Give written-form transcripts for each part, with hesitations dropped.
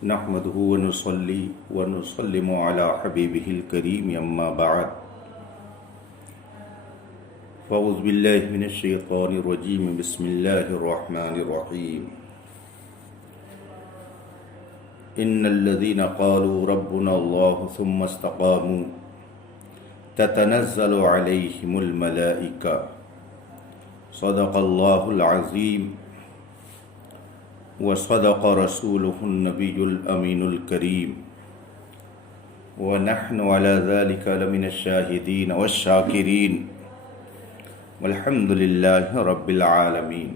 نحمده ونصلي ونسلم على حبيبه الكريم أما بعد فأعوذ بالله من الشيطان الرجيم بسم الله الرحمن الرحيم إن الذين قالوا ربنا الله ثم استقاموا تتنزل عليهم الملائكة صدق الله العظيم وصدق رسوله النبي الأمين الكريم ونحن على ذلك لمن الشاهدين والشاكرين والحمد لله رب العالمين۔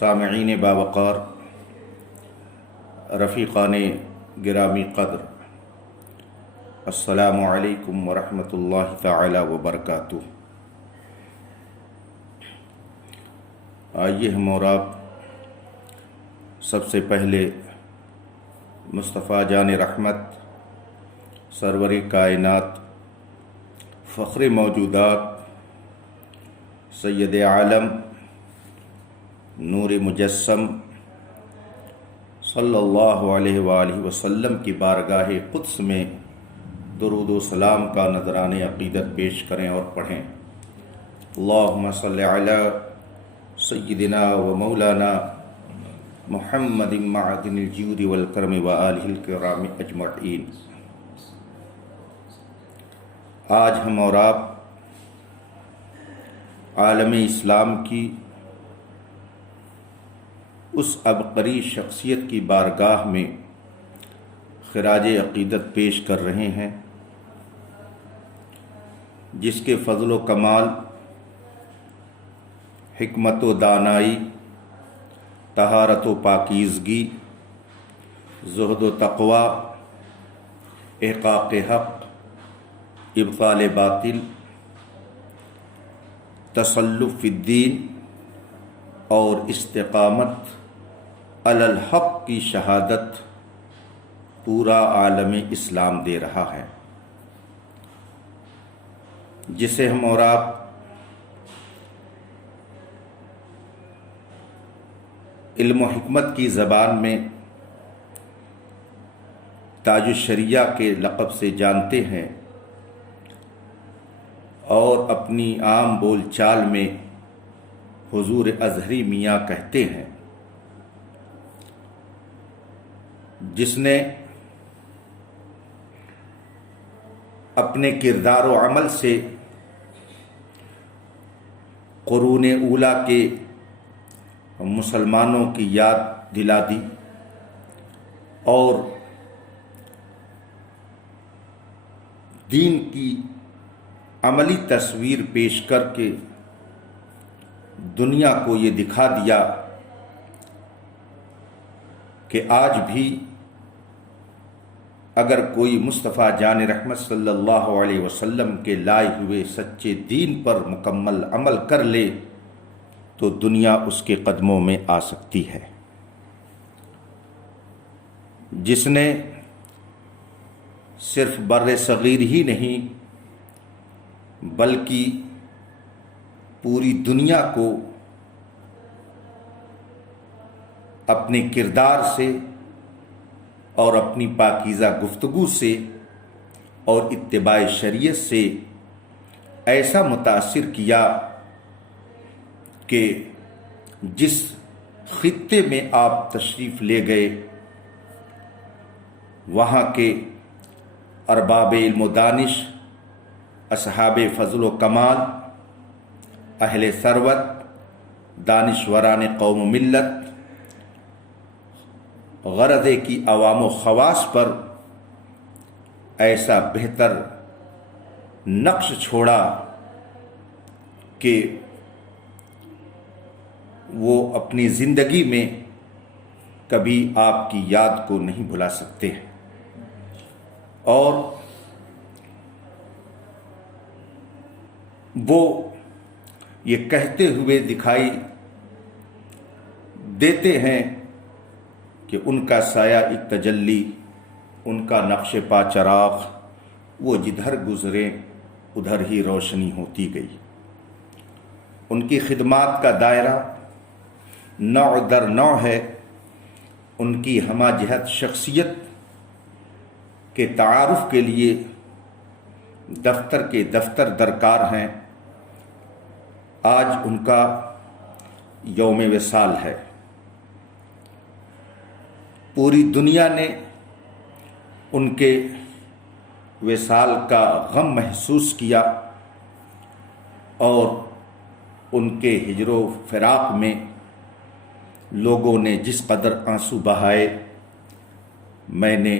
سامعین باوقار، رفیقان گرامی قدر، السلام علیکم ورحمۃ اللہ تعالی وبرکاتہ۔ آئیے ہم اور آپ سب سے پہلے مصطفیٰ جان رحمت، سرور کائنات، فخر موجودات، سید عالم، نور مجسم صلی اللہ علیہ وآلہ وسلم کی بارگاہ قدس میں درود و سلام کا نذرانِ عقیدت پیش کریں اور پڑھیں۔ اللہم صلی علی سیدنا و مولانا محمد معدن الجود والکرم وآلہ الکرام اجمعین۔ آج ہم اور آپ عالم اسلام کی اس عبقری شخصیت کی بارگاہ میں خراج عقیدت پیش کر رہے ہیں جس کے فضل و کمال، حکمت و دانائی، طہارت و پاکیزگی، زہد و تقوی، احقاق حق، ابطال باطل، تسلف فی الدین اور استقامت علی الحق کی شہادت پورا عالم اسلام دے رہا ہے، جسے ہم اور آپ علم و حکمت کی زبان میں تاج الشریعہ کے لقب سے جانتے ہیں اور اپنی عام بول چال میں حضور ازہری میاں کہتے ہیں، جس نے اپنے کردار و عمل سے قرون اولیٰ کے مسلمانوں کی یاد دلا دی اور دین کی عملی تصویر پیش کر کے دنیا کو یہ دکھا دیا کہ آج بھی اگر کوئی مصطفیٰ جان رحمت صلی اللہ علیہ وسلم کے لائے ہوئے سچے دین پر مکمل عمل کر لے تو دنیا اس کے قدموں میں آ سکتی ہے، جس نے صرف بر صغیر ہی نہیں بلکہ پوری دنیا کو اپنے کردار سے اور اپنی پاکیزہ گفتگو سے اور اتباع شریعت سے ایسا متاثر کیا کہ جس خطے میں آپ تشریف لے گئے وہاں کے ارباب علم و دانش، اصحاب فضل و کمال، اہل ثروت، دانشوران قوم و ملت، غرضے کی عوام و خواص پر ایسا بہتر نقش چھوڑا کہ وہ اپنی زندگی میں کبھی آپ کی یاد کو نہیں بھلا سکتے ہیں، اور وہ یہ کہتے ہوئے دکھائی دیتے ہیں کہ ان کا سایہ ایک تجلی، ان کا نقش پا چراغ، وہ جدھر گزرے ادھر ہی روشنی ہوتی گئی۔ ان کی خدمات کا دائرہ نوع در نوع ہے، ان کی ہمہ جہت شخصیت کے تعارف کے لیے دفتر کے دفتر درکار ہیں۔ آج ان کا یوم وصال ہے۔ پوری دنیا نے ان کے وصال کا غم محسوس کیا اور ان کے ہجر و فراق میں لوگوں نے جس قدر آنسو بہائے، میں نے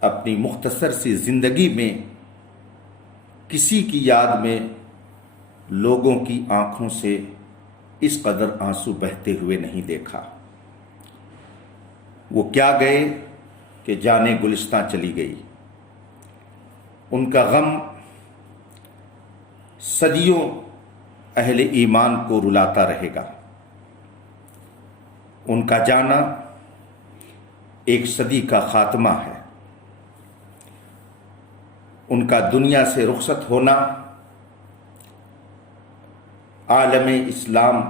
اپنی مختصر سی زندگی میں کسی کی یاد میں لوگوں کی آنکھوں سے اس قدر آنسو بہتے ہوئے نہیں دیکھا۔ وہ کیا گئے کہ جانیں گلستاں چلی گئی۔ ان کا غم صدیوں اہل ایمان کو رلاتا رہے گا۔ ان کا جانا ایک صدی کا خاتمہ ہے۔ ان کا دنیا سے رخصت ہونا عالم اسلام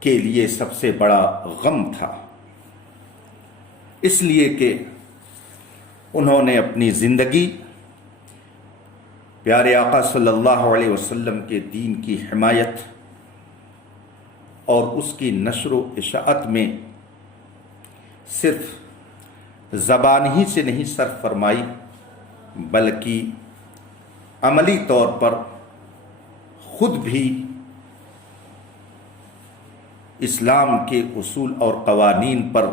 کے لیے سب سے بڑا غم تھا، اس لیے کہ انہوں نے اپنی زندگی پیارے آقا صلی اللہ علیہ وسلم کے دین کی حمایت اور اس کی نشر و اشاعت میں صرف زبان ہی سے نہیں صرف فرمائی، بلکہ عملی طور پر خود بھی اسلام کے اصول اور قوانین پر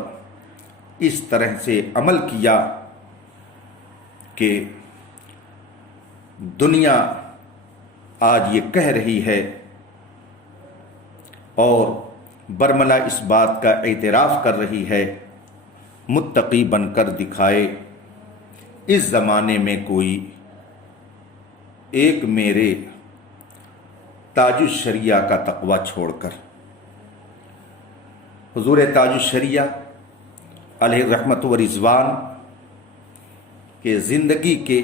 اس طرح سے عمل کیا کہ دنیا آج یہ کہہ رہی ہے اور برملا اس بات کا اعتراف کر رہی ہے، متقی بن کر دکھائے اس زمانے میں کوئی ایک میرے تاج الشریعہ کا تقوی چھوڑ کر۔ حضور تاج الشریعہ علیہ رحمت و رضوان کے زندگی کے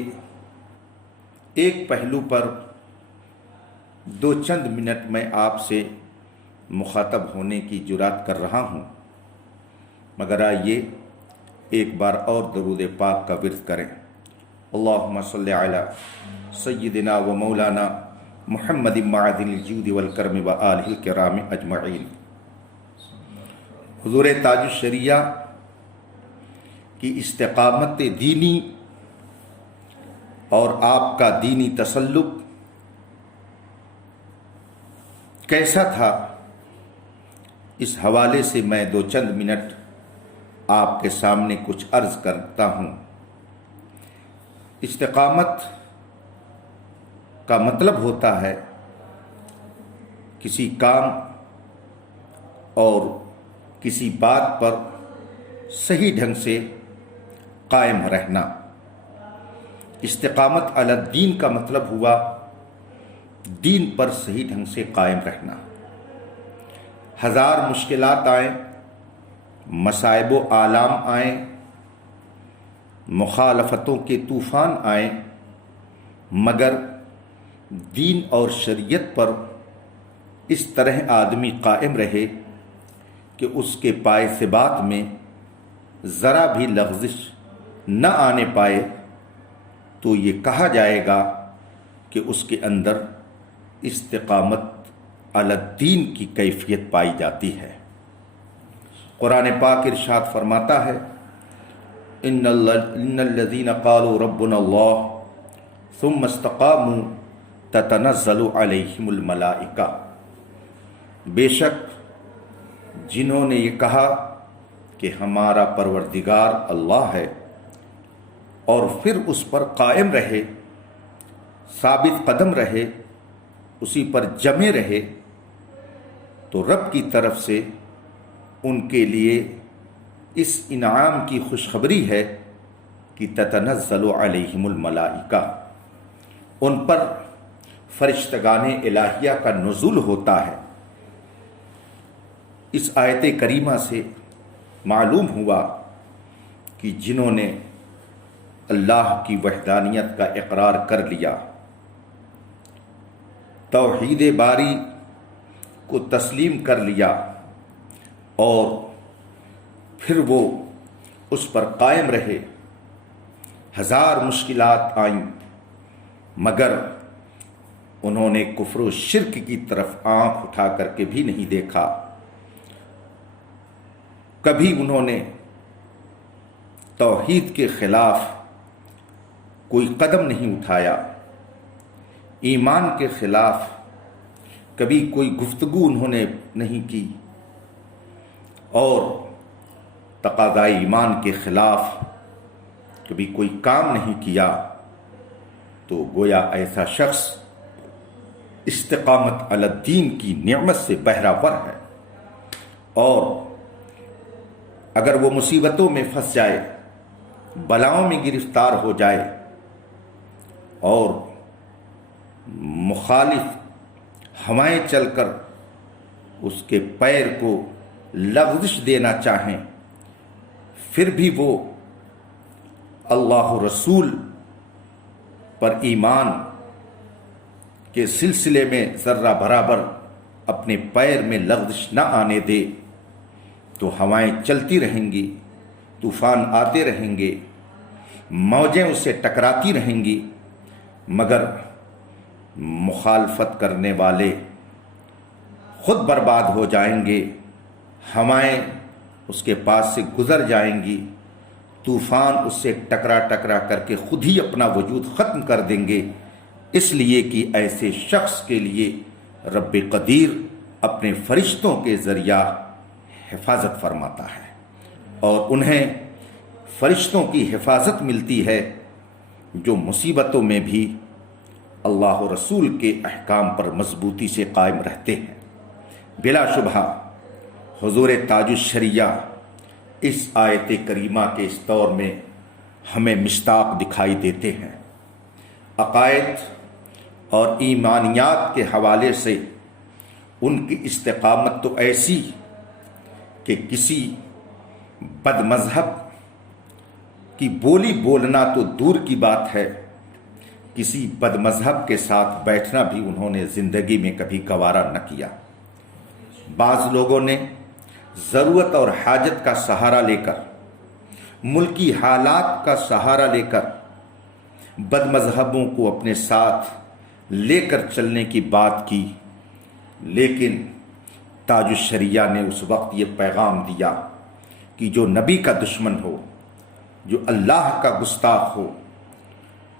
ایک پہلو پر دو چند منٹ میں آپ سے مخاطب ہونے کی جرات کر رہا ہوں، مگر آئیے ایک بار اور درود پاک کا ورد کریں۔ اللہم صلی علی سیدنا و مولانا محمد معدن الجود والکرم و آلہ الکرام اجمعین۔ حضور تاج الشریعہ کی استقامت دینی اور آپ کا دینی تسلق کیسا تھا، اس حوالے سے میں دو چند منٹ آپ کے سامنے کچھ عرض کرتا ہوں۔ استقامت کا مطلب ہوتا ہے کسی کام اور کسی بات پر صحیح ڈھنگ سے قائم رہنا۔ استقامت علی الدین کا مطلب ہوا دین پر صحیح ڈھنگ سے قائم رہنا۔ ہزار مشکلات آئیں، مصائب و آلام آئیں، مخالفتوں کے طوفان آئیں، مگر دین اور شریعت پر اس طرح آدمی قائم رہے کہ اس کے پائے ثبات میں ذرا بھی لغزش نہ آنے پائے، تو یہ کہا جائے گا کہ اس کے اندر استقامت علی الدین کی کیفیت پائی جاتی ہے۔ قرآن پاک ارشاد فرماتا ہے، ان الذین قالوا ربنا اللہ ثم استقاموا تتنزل علیہم الملائکہ، بے شک جنہوں نے یہ کہا کہ ہمارا پروردگار اللہ ہے اور پھر اس پر قائم رہے، ثابت قدم رہے، اسی پر جمے رہے، تو رب کی طرف سے ان کے لیے اس انعام کی خوشخبری ہے کہ تتنزل علیہم الملائکہ، ان پر فرشتگان الہیہ کا نزول ہوتا ہے۔ اس آیت کریمہ سے معلوم ہوا کہ جنہوں نے اللہ کی وحدانیت کا اقرار کر لیا، توحید باری کو تسلیم کر لیا، اور پھر وہ اس پر قائم رہے۔ ہزار مشکلات آئیں مگر انہوں نے کفر و شرک کی طرف آنکھ اٹھا کر کے بھی نہیں دیکھا، کبھی انہوں نے توحید کے خلاف کوئی قدم نہیں اٹھایا، ایمان کے خلاف کبھی کوئی گفتگو انہوں نے نہیں کی، اور تقاضائے ایمان کے خلاف کبھی کوئی کام نہیں کیا۔ تو گویا ایسا شخص استقامت علی الدین کی نعمت سے بہرہ ور ہے، اور اگر وہ مصیبتوں میں پھنس جائے، بلاؤں میں گرفتار ہو جائے اور مخالف ہوائیں چل کر اس کے پیر کو لغزش دینا چاہیں، پھر بھی وہ اللہ رسول پر ایمان کے سلسلے میں ذرہ برابر اپنے پیر میں لغزش نہ آنے دے، تو ہوائیں چلتی رہیں گی، طوفان آتے رہیں گے، موجیں اسے ٹکراتی رہیں گی، مگر مخالفت کرنے والے خود برباد ہو جائیں گے، ہوائیں اس کے پاس سے گزر جائیں گی، طوفان اس سے ٹکرا ٹکرا کر کے خود ہی اپنا وجود ختم کر دیں گے، اس لیے کہ ایسے شخص کے لیے رب قدیر اپنے فرشتوں کے ذریعہ حفاظت فرماتا ہے، اور انہیں فرشتوں کی حفاظت ملتی ہے جو مصیبتوں میں بھی اللہ و رسول کے احکام پر مضبوطی سے قائم رہتے ہیں۔ بلا شبہ حضور تاج الشریعہ اس آیت کریمہ کے اس دور میں ہمیں مشتاق دکھائی دیتے ہیں۔ عقائد اور ایمانیات کے حوالے سے ان کی استقامت تو ایسی کہ کسی بد مذہب کی بولی بولنا تو دور کی بات ہے، کسی بد مذہب کے ساتھ بیٹھنا بھی انہوں نے زندگی میں کبھی گوارا نہ کیا۔ بعض لوگوں نے ضرورت اور حاجت کا سہارا لے کر، ملکی حالات کا سہارا لے کر بد مذہبوں کو اپنے ساتھ لے کر چلنے کی بات کی، لیکن تاج الشریعہ نے اس وقت یہ پیغام دیا کہ جو نبی کا دشمن ہو، جو اللہ کا گستاخ ہو،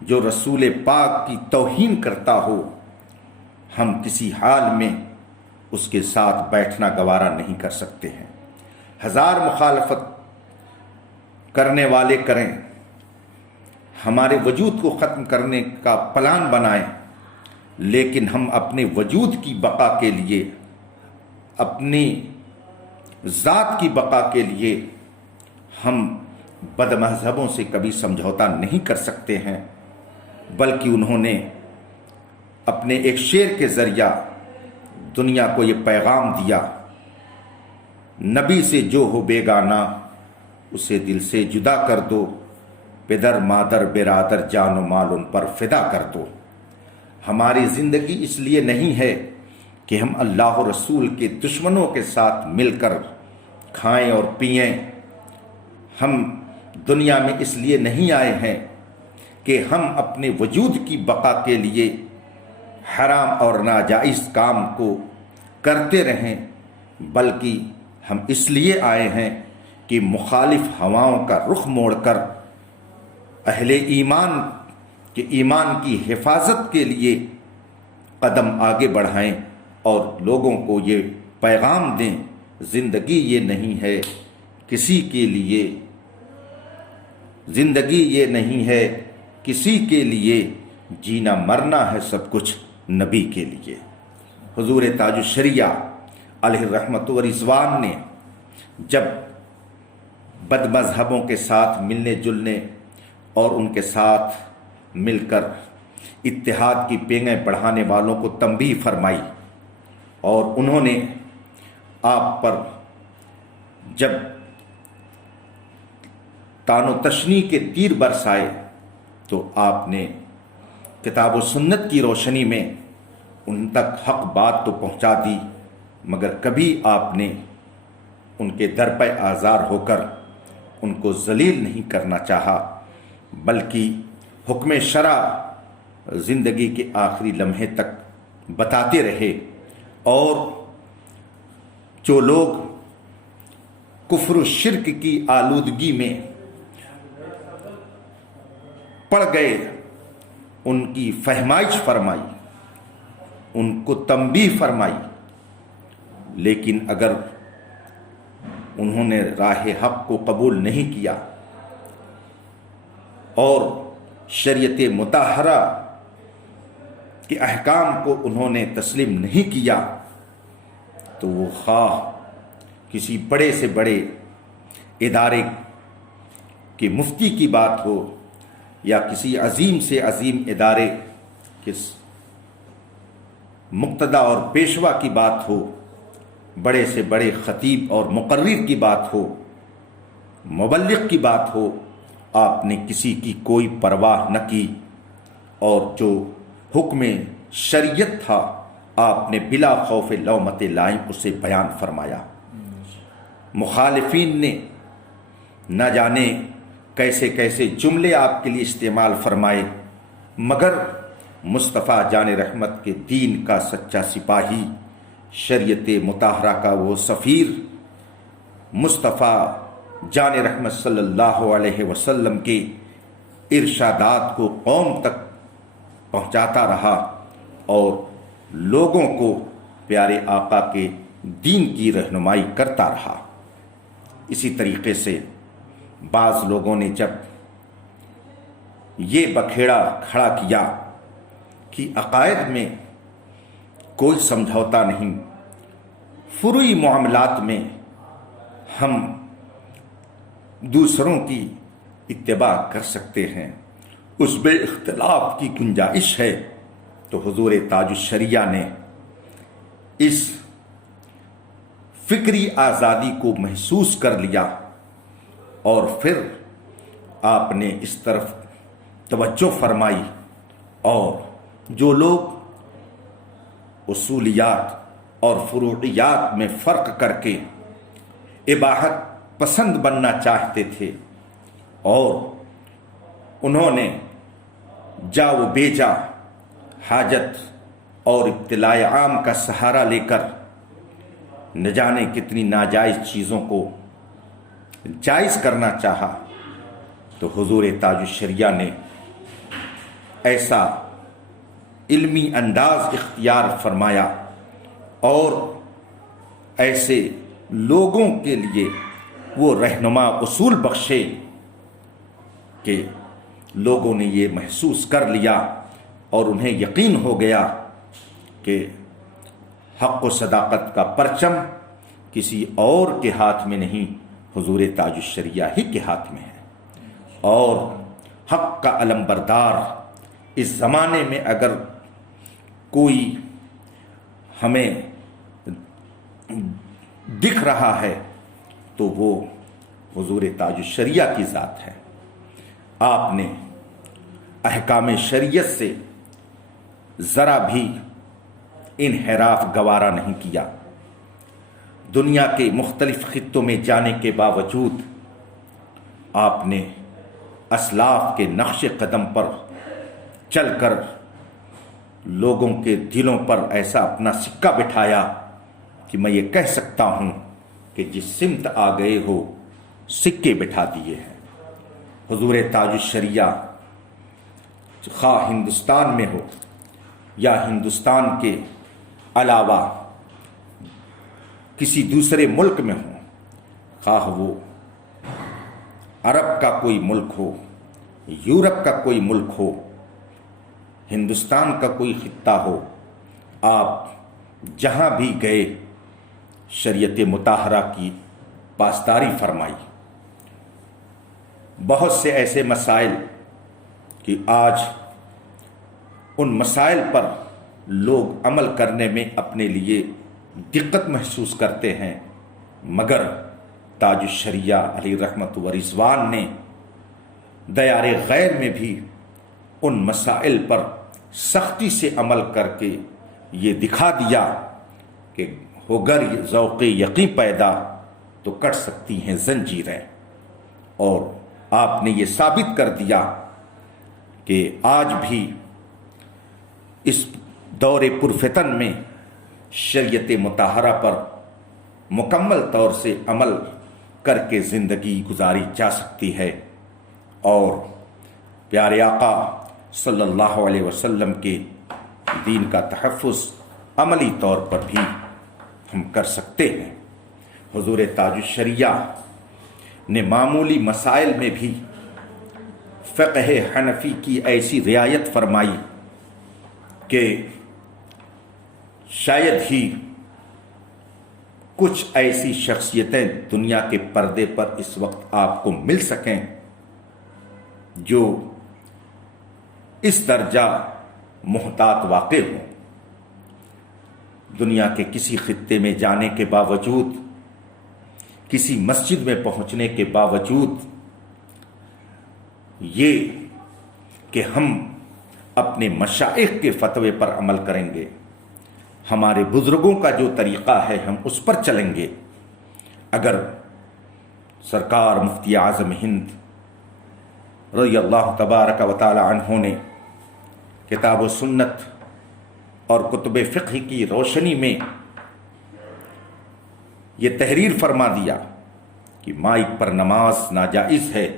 جو رسول پاک کی توہین کرتا ہو، ہم کسی حال میں اس کے ساتھ بیٹھنا گوارا نہیں کر سکتے ہیں۔ ہزار مخالفت کرنے والے کریں، ہمارے وجود کو ختم کرنے کا پلان بنائیں، لیکن ہم اپنے وجود کی بقا کے لیے، اپنی ذات کی بقا کے لیے ہم بد مذہبوں سے کبھی سمجھوتا نہیں کر سکتے ہیں، بلکہ انہوں نے اپنے ایک شعر کے ذریعہ دنیا کو یہ پیغام دیا، نبی سے جو ہو بیگانہ اسے دل سے جدا کر دو، پدر مادر برادر جان و مال ان پر فدا کر دو۔ ہماری زندگی اس لیے نہیں ہے کہ ہم اللہ و رسول کے دشمنوں کے ساتھ مل کر کھائیں اور پئیں، ہم دنیا میں اس لیے نہیں آئے ہیں کہ ہم اپنے وجود کی بقا کے لیے حرام اور ناجائز کام کو کرتے رہیں، بلکہ ہم اس لیے آئے ہیں کہ مخالف ہواؤں کا رخ موڑ کر اہل ایمان کے ایمان کی حفاظت کے لیے قدم آگے بڑھائیں اور لوگوں کو یہ پیغام دیں، زندگی یہ نہیں ہے کسی کے لیے، زندگی یہ نہیں ہے کسی کے لیے، جینا مرنا ہے سب کچھ نبی کے لیے۔ حضور تاج الشریعہ علیہ الرحمت و رضوان نے جب بد مذہبوں کے ساتھ ملنے جلنے اور ان کے ساتھ مل کر اتحاد کی پینگیں بڑھانے والوں کو تنبیہ فرمائی، اور انہوں نے آپ پر جب تان و تشنیع کے تیر برسائے تو آپ نے کتاب و سنت کی روشنی میں ان تک حق بات تو پہنچا دی، مگر کبھی آپ نے ان کے درپے آزار ہو کر ان کو ذلیل نہیں کرنا چاہا، بلکہ حکم شرع زندگی کے آخری لمحے تک بتاتے رہے، اور جو لوگ کفر و شرک کی آلودگی میں پڑ گئے ان کی فہمائش فرمائی، ان کو تنبیہ فرمائی، لیکن اگر انہوں نے راہ حق کو قبول نہیں کیا اور شریعت مطہرہ کے احکام کو انہوں نے تسلیم نہیں کیا، تو وہ خواہ کسی بڑے سے بڑے ادارے کے مفتی کی بات ہو یا کسی عظیم سے عظیم ادارے کے مقتدی اور پیشوا کی بات ہو، بڑے سے بڑے خطیب اور مقرر کی بات ہو، مبلغ کی بات ہو، آپ نے کسی کی کوئی پرواہ نہ کی، اور جو حکم شریعت تھا آپ نے بلا خوف لومت لائم اسے بیان فرمایا۔ مخالفین نے نہ جانے کیسے کیسے جملے آپ کے لیے استعمال فرمائے، مگر مصطفیٰ جان رحمت کے دین کا سچا سپاہی، شریعت مطہرہ کا وہ سفیر، مصطفیٰ جان رحمت صلی اللہ علیہ وسلم کے ارشادات کو قوم تک پہنچاتا رہا اور لوگوں کو پیارے آقا کے دین کی رہنمائی کرتا رہا۔ اسی طریقے سے بعض لوگوں نے جب یہ بکھیڑا کھڑا کیا کہ عقائد میں کوئی سمجھوتا نہیں، فروعی معاملات میں ہم دوسروں کی اتباع کر سکتے ہیں، اس میں اختلاف کی گنجائش ہے، تو حضور تاج الشریعہ نے اس فکری آزادی کو محسوس کر لیا اور پھر آپ نے اس طرف توجہ فرمائی، اور جو لوگ اصولیات اور فروعیات میں فرق کر کے اباحت پسند بننا چاہتے تھے اور انہوں نے جا و بیجا حاجت اور ابتلاء عام کا سہارا لے کر نہ جانے کتنی ناجائز چیزوں کو جائز کرنا چاہا، تو حضور تاج الشریعہ نے ایسا علمی انداز اختیار فرمایا اور ایسے لوگوں کے لیے وہ رہنما اصول بخشے کہ لوگوں نے یہ محسوس کر لیا اور انہیں یقین ہو گیا کہ حق و صداقت کا پرچم کسی اور کے ہاتھ میں نہیں، حضور تاج الشریعہ ہی کے ہاتھ میں ہے، اور حق کا علمبردار اس زمانے میں اگر کوئی ہمیں دکھ رہا ہے تو وہ حضور تاج الشریعہ کی ذات ہے۔ آپ نے احکام شریعت سے ذرا بھی انحراف گوارا نہیں کیا۔ دنیا کے مختلف خطوں میں جانے کے باوجود آپ نے اسلاف کے نقش قدم پر چل کر لوگوں کے دلوں پر ایسا اپنا سکہ بٹھایا کہ میں یہ کہہ سکتا ہوں کہ جس سمت آ گئے ہو سکے بٹھا دیے ہیں۔ حضور تاج الشریعہ خواہ ہندوستان میں ہو یا ہندوستان کے علاوہ کسی دوسرے ملک میں ہو، خواہ وہ عرب کا کوئی ملک ہو، یورپ کا کوئی ملک ہو، ہندوستان کا کوئی خطہ ہو، آپ جہاں بھی گئے شریعت مطہرہ کی پاسداری فرمائی۔ بہت سے ایسے مسائل کہ آج ان مسائل پر لوگ عمل کرنے میں اپنے لیے دقت محسوس کرتے ہیں، مگر تاج الشریعہ علیہ رحمت و رضوان نے دیار غیر میں بھی ان مسائل پر سختی سے عمل کر کے یہ دکھا دیا کہ ہوگر ذوق یقین پیدا تو کٹ سکتی ہیں زنجیریں، اور آپ نے یہ ثابت کر دیا کہ آج بھی اس دور پرفتن میں شریعت مطہرہ پر مکمل طور سے عمل کر کے زندگی گزاری جا سکتی ہے، اور پیارے آقا صلی اللہ علیہ وسلم کے دین کا تحفظ عملی طور پر بھی ہم کر سکتے ہیں۔ حضور تاج الشریعہ نے معمولی مسائل میں بھی فقہ حنفی کی ایسی رعایت فرمائی کہ شاید ہی کچھ ایسی شخصیتیں دنیا کے پردے پر اس وقت آپ کو مل سکیں جو اس درجہ محتاط واقع ہوں۔ دنیا کے کسی خطے میں جانے کے باوجود، کسی مسجد میں پہنچنے کے باوجود یہ کہ ہم اپنے مشائخ کے فتوے پر عمل کریں گے، ہمارے بزرگوں کا جو طریقہ ہے ہم اس پر چلیں گے۔ اگر سرکار مفتی اعظم ہند رضی اللہ تبارک و تعالی عنہ نے کتاب و سنت اور کتب فقہ کی روشنی میں یہ تحریر فرما دیا کہ مائک پر نماز ناجائز ہے،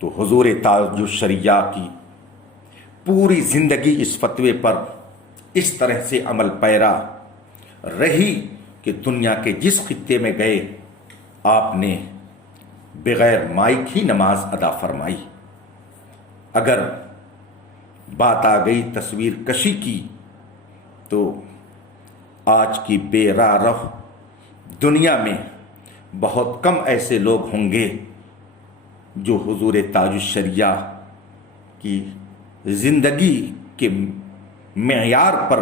تو حضور تاج الشریعہ کی پوری زندگی اس فتوے پر اس طرح سے عمل پیرا رہی کہ دنیا کے جس خطے میں گئے آپ نے بغیر مائک ہی نماز ادا فرمائی۔ اگر بات آ گئی تصویر کشی کی تو آج کی بے راہ رہ دنیا میں بہت کم ایسے لوگ ہوں گے جو حضور تاج الشریعہ کی زندگی کے معیار پر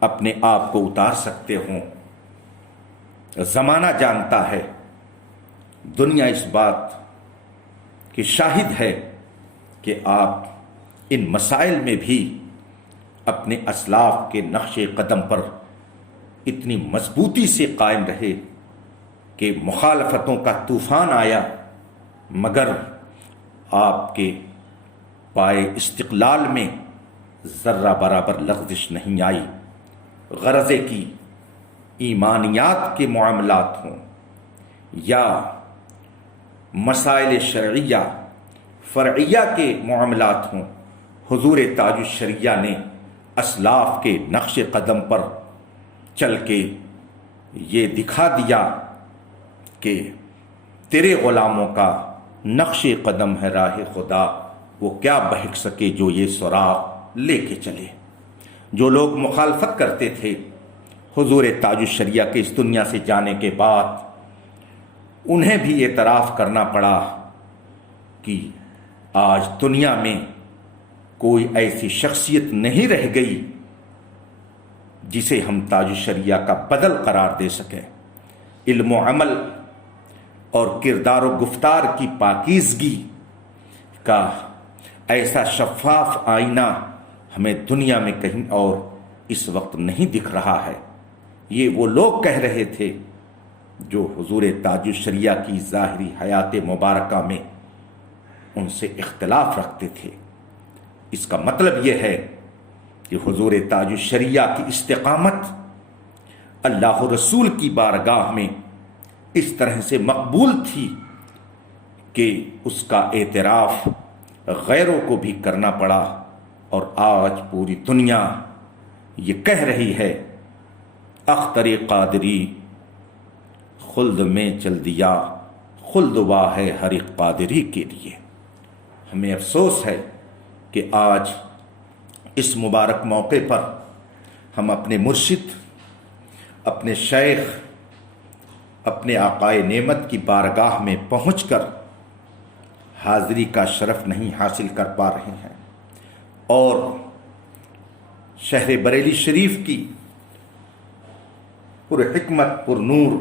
اپنے آپ کو اتار سکتے ہوں۔ زمانہ جانتا ہے، دنیا اس بات کی شاہد ہے کہ آپ ان مسائل میں بھی اپنے اسلاف کے نقش قدم پر اتنی مضبوطی سے قائم رہے کہ مخالفتوں کا طوفان آیا مگر آپ کے پائے استقلال میں ذرہ برابر لغزش نہیں آئی۔ غرضے کی ایمانیات کے معاملات ہوں یا مسائل شرعیہ فرعیہ کے معاملات ہوں، حضور تاج الشریعہ نے اسلاف کے نقش قدم پر چل کے یہ دکھا دیا کہ تیرے غلاموں کا نقش قدم ہے راہ خدا، وہ کیا بہک سکے جو یہ سراغ لے کے چلے۔ جو لوگ مخالفت کرتے تھے حضور تاج الشریعہ کے اس دنیا سے جانے کے بعد، انہیں بھی اعتراف کرنا پڑا کہ آج دنیا میں کوئی ایسی شخصیت نہیں رہ گئی جسے ہم تاج الشریعہ کا بدل قرار دے سکیں۔ علم و عمل اور کردار و گفتار کی پاکیزگی کا ایسا شفاف آئینہ ہمیں دنیا میں کہیں اور اس وقت نہیں دکھ رہا ہے۔ یہ وہ لوگ کہہ رہے تھے جو حضور تاج الشریعہ کی ظاہری حیات مبارکہ میں ان سے اختلاف رکھتے تھے۔ اس کا مطلب یہ ہے کہ حضور تاج الشریعہ کی استقامت اللہ رسول کی بارگاہ میں اس طرح سے مقبول تھی کہ اس کا اعتراف غیروں کو بھی کرنا پڑا، اور آج پوری دنیا یہ کہہ رہی ہے اختر قادری خلد میں چل دیا، خلد واہ ہے ہر ایک قادری کے لیے۔ ہمیں افسوس ہے کہ آج اس مبارک موقع پر ہم اپنے مرشد، اپنے شیخ، اپنے آقائے نعمت کی بارگاہ میں پہنچ کر حاضری کا شرف نہیں حاصل کر پا رہے ہیں، اور شہر بریلی شریف کی پر حکمت، پر نور،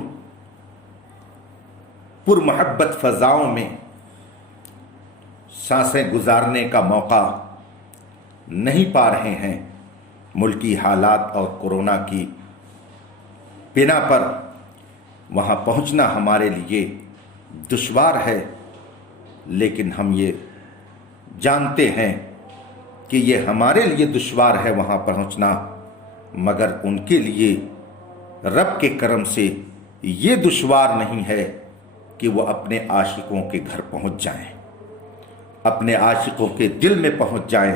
پر محبت فضاؤں میں سانسیں گزارنے کا موقع نہیں پا رہے ہیں۔ ملکی حالات اور کورونا کی بنا پر وہاں پہنچنا ہمارے لیے دشوار ہے، لیکن ہم یہ جانتے ہیں کہ یہ ہمارے لیے دشوار ہے وہاں پہنچنا، مگر ان کے لیے رب کے کرم سے یہ دشوار نہیں ہے کہ وہ اپنے عاشقوں کے گھر پہنچ جائیں، اپنے عاشقوں کے دل میں پہنچ جائیں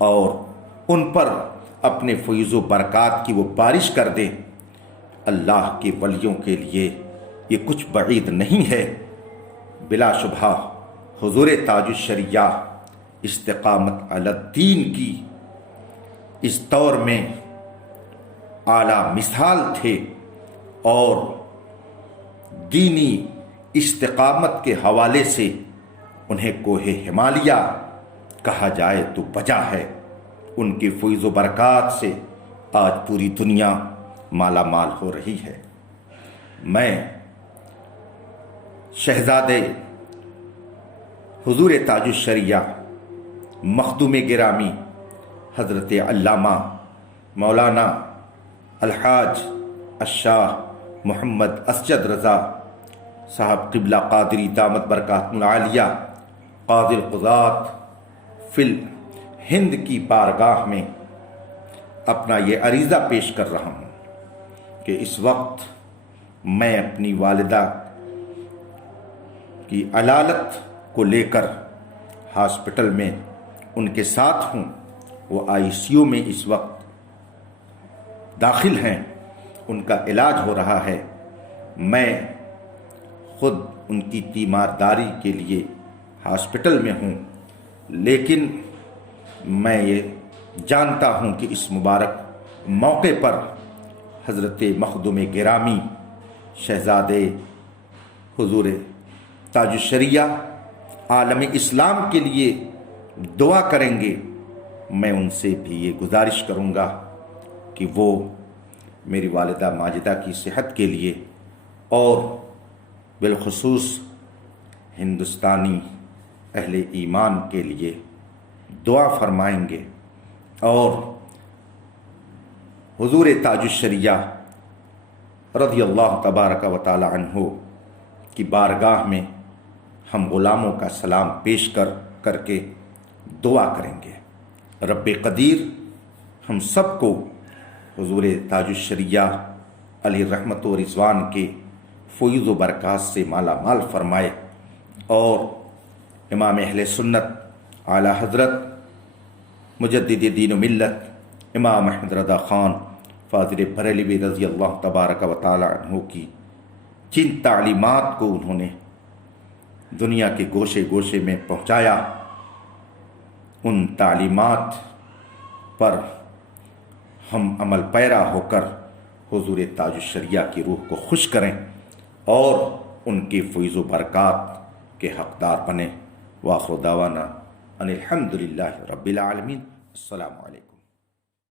اور ان پر اپنے فیض و برکات کی وہ بارش کر دیں۔ اللہ کے ولیوں کے لیے یہ کچھ بعید نہیں ہے۔ بلا شبہ حضور تاج الشریعہ استقامت علی الدین کی اس دور میں اعلیٰ مثال تھے، اور دینی استقامت کے حوالے سے انہیں کوہ ہمالیہ کہا جائے تو بجا ہے۔ ان کی فیض و برکات سے آج پوری دنیا مالا مال ہو رہی ہے۔ میں شہزادے حضور تاج الشریعہ مخدوم گرامی حضرت علامہ مولانا الحاج الشاہ محمد اسجد رضا صاحب قبلہ قادری دامت برکاتہ العالیہ قاضی القضات فی الہند کی بارگاہ میں اپنا یہ عریضہ پیش کر رہا ہوں کہ اس وقت میں اپنی والدہ کی علالت کو لے کر ہاسپٹل میں ان کے ساتھ ہوں۔ وہ ICU میں اس وقت داخل ہیں، ان کا علاج ہو رہا ہے۔ میں خود ان کی تیمارداری کے لیے ہاسپٹل میں ہوں، لیکن میں یہ جانتا ہوں کہ اس مبارک موقع پر حضرت مخدوم گرامی شہزادے حضور تاج الشریعہ عالم اسلام کے لیے دعا کریں گے۔ میں ان سے بھی یہ گزارش کروں گا کہ وہ میری والدہ ماجدہ کی صحت کے لیے اور بالخصوص ہندوستانی اہل ایمان کے لیے دعا فرمائیں گے، اور حضور تاج الشریعہ رضی اللہ تبارک و تعالی عنہ کی بارگاہ میں ہم غلاموں کا سلام پیش کر کے دعا کریں گے۔ رب قدیر ہم سب کو حضور تاج الشریعہ علیہ رحمت و رضوان کے فیض و برکات سے مالا مال فرمائے، اور امام اہل سنت اعلی حضرت مجدد دین و ملت امام احمد رضا خان فاضل بریلوی رضی اللہ تبارک و تعالی عنہ کی جن تعلیمات کو انہوں نے دنیا کے گوشے گوشے میں پہنچایا، ان تعلیمات پر ہم عمل پیرا ہو کر حضور تاج الشریعہ کی روح کو خوش کریں اور ان کی فیض و برکات کے حقدار بنیں۔ وآخر دعوانا ان الحمد للہ رب العالمین۔ السلام علیکم۔